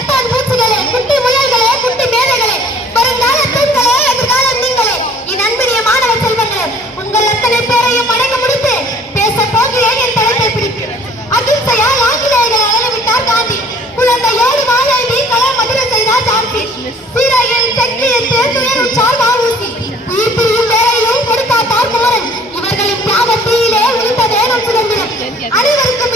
பட்டான் பூச்சிகளே, குட்டி முயல்களே, குட்டி மேதைகளே, வருங்கால தூண்களே, எதிர்காலம் நீங்களே, என் அன்பினிய மாணவ செல்வங்களே, உங்கள் அத்தனை பேரையும் அடங்க முடித்து பேச போகிறேன். என் தலைப்பை பிடிக்கிறது. அகிம்சையால் ஆங்கிலேயர்களை அளவிட்டார் காந்தி. குழந்தையோடு வாழி கலாம் மதுரை செய்தார் ஜான்சி. சீரையில் செக்கியிட்டு துயர் உற்றார் வ.உ.சி. உயிர் பிரியும் வேலையிலும் கொடுத்தாட்டார் குமரன். இவர்களின் தியாக தீயிலே உளித்ததே நம் சுதந்திரம். அனைவருக்கும்